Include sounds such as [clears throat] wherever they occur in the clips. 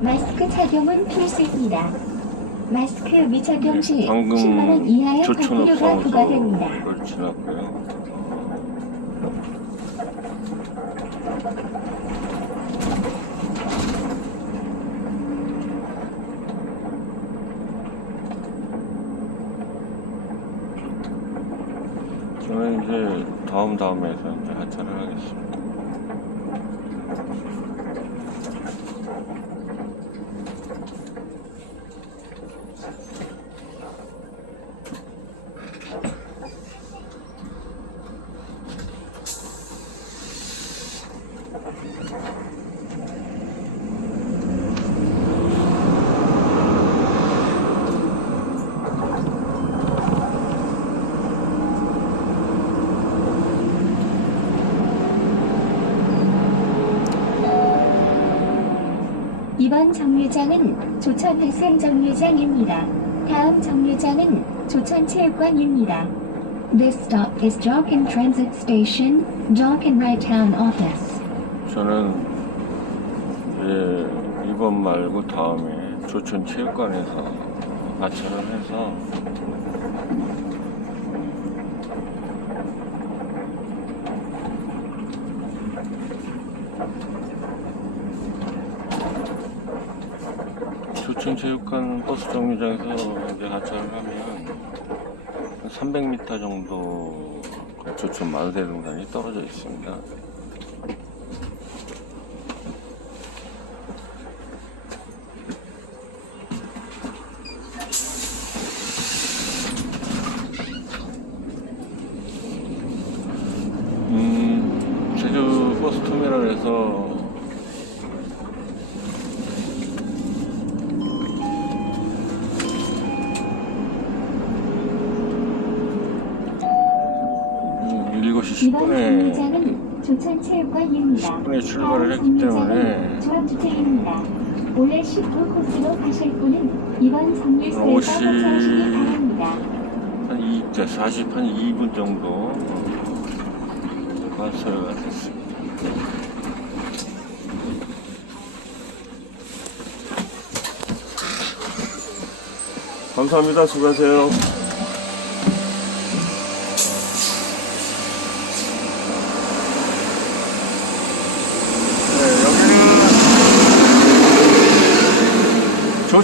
마스크 착용은 필수입니다. 마스크 미착용 시 네, 방금 10만 원 이하의 과태료가 부과됩니다. 지났고요. 저는 이제 다음 다음에서 이제 하차를 하겠습니다. 이번 정류장은 조천회생 정류장입니다. 다음 정류장은 조천체육관입니다. This stop is Jokin Transit Station, Jokin Right Town Office. 저는 이제 이번 말고 다음에 조천 체육관에서 하차를 해서 조천 체육관 버스 정류장에서 이제 하차를 하면 300m 정도 조천 만세동산이 떨어져 있습니다. 음, 제주 버스 터미널에서 음, 7시 이번 10분에 정류장은 조천체육관입니다. 10분에 출발을 했기 때문에 조합주택입니다. 올해 10분 코스로 가실 분은 이번 정류소에서 옷이- 하차하시기 바랍니다. 한 2, 40, 한 2분 정도 관서가 됐습니다. 감사합니다. 수고하세요.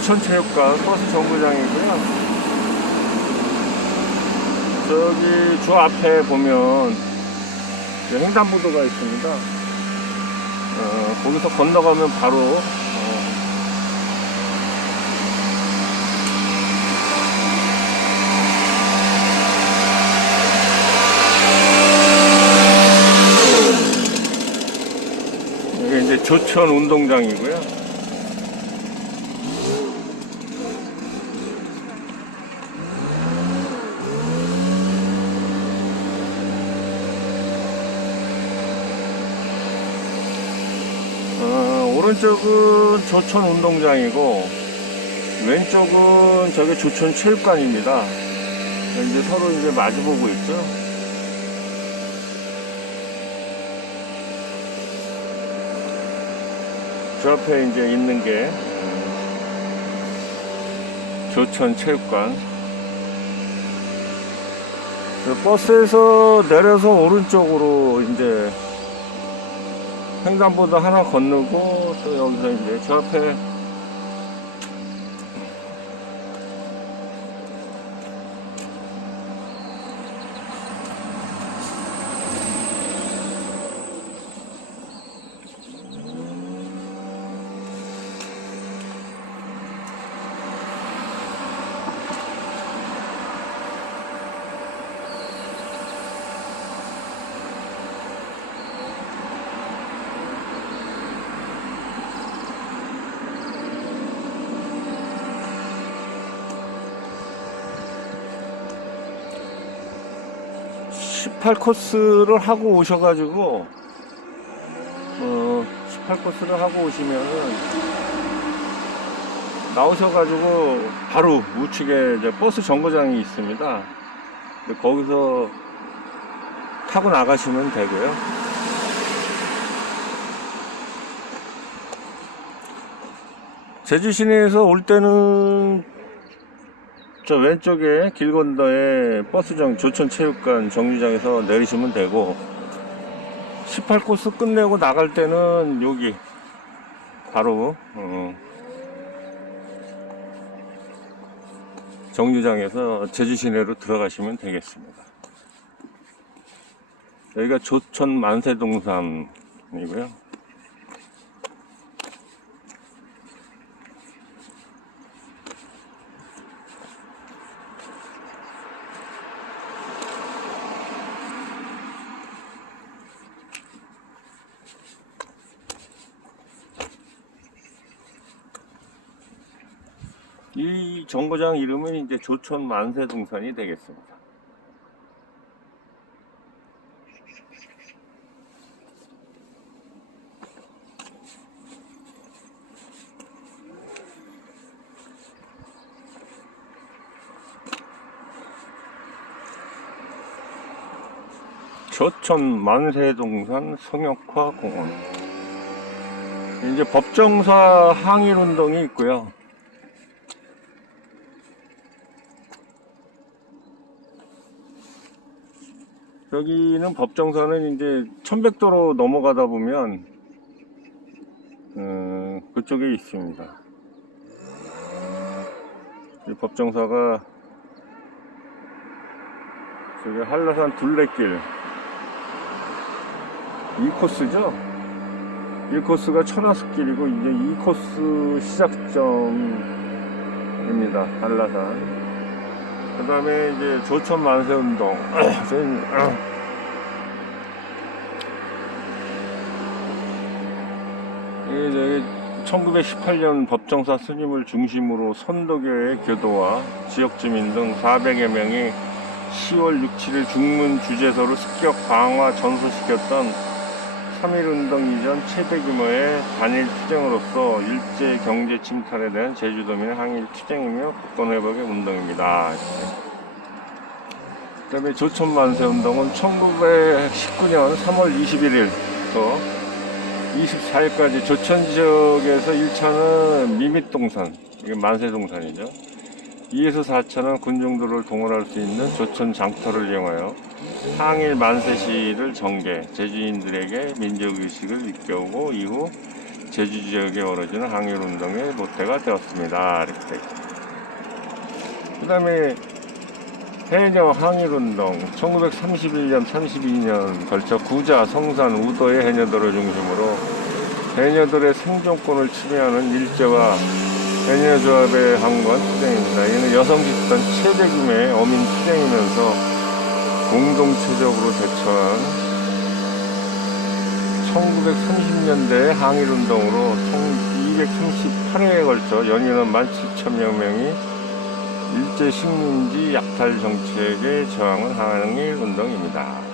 여기는 조천체육관 버스 정거장이고요. 저기 주 앞에 보면 그 횡단보도가 있습니다. 어, 거기서 건너가면 바로 어, 여기 이제 조천 운동장이고요. 오른쪽은 조천 운동장이고 왼쪽은 저게 조천 체육관입니다. 이제 서로 이제 마주보고 있죠. 저 앞에 이제 있는 게 조천 체육관. 그 버스에서 내려서 오른쪽으로 이제 횡단보도 하나 건너고 또 여기서 이제 저 앞에 (18 코스를) 하고 오셔가지고 어 (18 코스를) 하고 오시면은 나오셔가지고 바로 우측에 이제 버스 정거장이 있습니다. 거기서 타고 나가시면 되고요. 제주 시내에서 올 때는 저 왼쪽에 길 건너에 버스정 조천체육관 정류장에서 내리시면 되고 18코스 끝내고 나갈 때는 여기 바로 어, 정류장에서 제주 시내로 들어가시면 되겠습니다. 여기가 조천 만세동산이고요. 이 정거장 이름은 이제 조천 만세동산이 되겠습니다. 조천 만세동산 성역화 공원. 이제 법정사 항일 운동이 있고요. 여기는 법정사는 이제 천백도로 넘어가다 보면 음, 그쪽에 있습니다. 이 법정사가 저기 한라산 둘레길 2코스죠? 1코스가 천화숲길이고 이제 2코스 시작점입니다. 한라산. 그 다음에 이제 조천 만세 운동. [clears throat] [clears throat] 이게 저기 1918년 법정사 스님을 중심으로 선도교의 교도와 지역 주민 등 400여 명이 10월 6, 7일 중문 주재소를 습격 방화 전소시켰던 3.1운동 이전 최대 규모의 단일 투쟁으로서 일제 경제 침탈에 대한 제주도민의 항일 투쟁이며 국권 회복의 운동입니다. 그 다음에 조천만세 운동은 1919년 3월 21일부터 24일까지 조천 지역에서 1차는 미밋동산, 이게 만세동산이죠. 2에서 4차는 군중들을 동원할 수 있는 조천 장터를 이용하여 항일 만세 시를 전개, 제주인들에게 민족의식을 일깨우고 이후 제주 지역에 벌어지는 항일운동의 모태가 되었습니다. 이렇게. 그 다음에 해녀 항일운동 1931년, 32년 걸쳐 구자, 성산, 우도의 해녀들을 중심으로 해녀들의 생존권을 침해하는 일제와 해녀조합의 항관 투쟁입니다. 이는 여성 집단 최대 규모의 어민 투쟁이면서 공동체적으로 대처한 1930년대 항일 운동으로 총 238회에 걸쳐 연인원 17,000여 명이 일제 식민지 약탈 정책에 저항을 항일 운동입니다.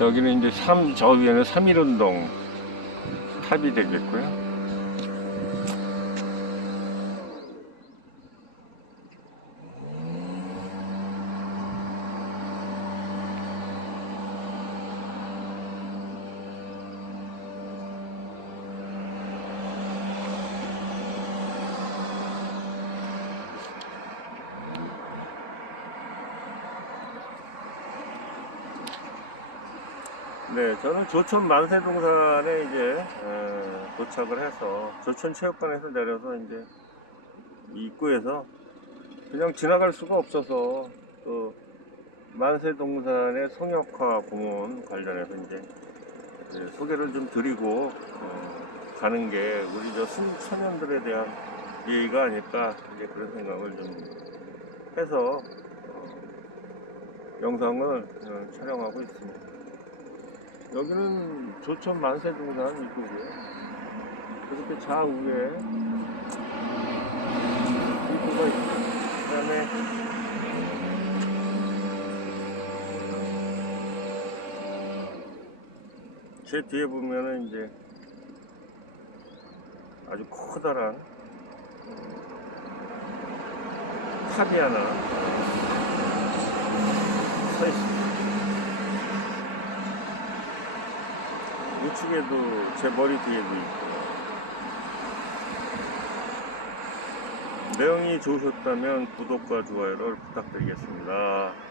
여기는 이제 3, 저 위에는 3.1운동 탑이 되겠고요. 네, 저는 조천 만세동산에 이제 에, 도착을 해서 조천 체육관에서 내려서 이제 이 입구에서 그냥 지나갈 수가 없어서 또 만세동산의 성역화 공원 관련해서 이제 예, 소개를 좀 드리고 어, 가는 게 우리 저 순천년들에 대한 예의가 아닐까 이제 그런 생각을 좀 해서 어, 영상을 어, 촬영하고 있습니다. 여기는 조천 만세동산 입구고요. 그렇게 좌우에 입구가 있습니다. 그 다음에 제 뒤에 보면은 이제 아주 커다란 탑이 하나 서 있습니다. 우측에도 제 머리 뒤에도 있고 내용이 좋으셨다면 구독과 좋아요를 부탁드리겠습니다.